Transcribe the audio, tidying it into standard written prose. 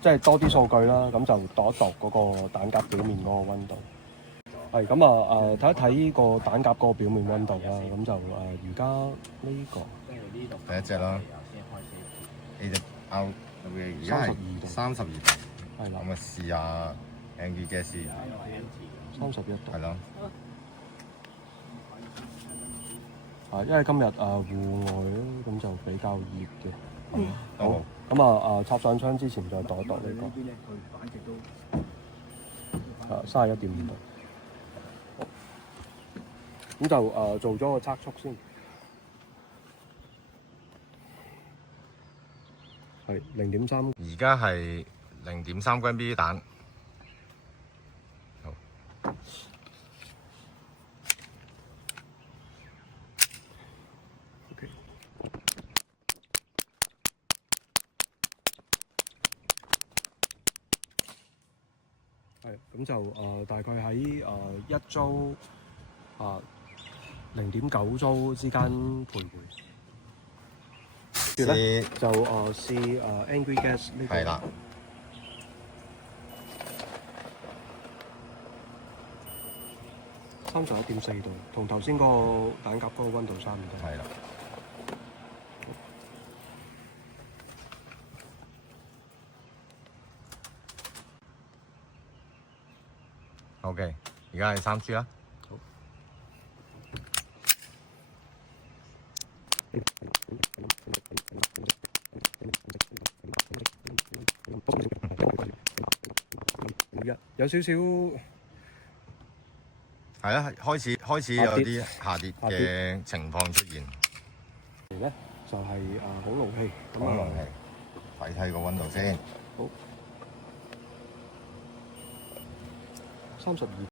即係多啲數據啦，咁就度一度嗰個蛋夾表面嗰個溫度。係咁啊睇一睇個蛋夾嗰個表面溫度啦。咁就而家呢個第一隻啦，呢隻 out 而家係32度，係啦。咁啊試下 Angry Gas 31度。係咯。因為今日戶外咧，咁就比較熱嘅。好。咁插上槍之前再度一度呢個。31.5度。咁就做咗個測速先。係0.3。而家係0.3 軍 B 蛋。好。OK。係，咁就大概喺1租0.9租之間徘徊。跟住咧就試Angry Gas 呢個。係啦。31.4度，同頭先嗰個蛋夾嗰個溫度差唔多。係啦。OK， 而家係3支啦。好。有少少係啦，開始有啲下跌嘅情況出現。咧就係好勞氣，好勞氣，睇睇個溫度先。好。32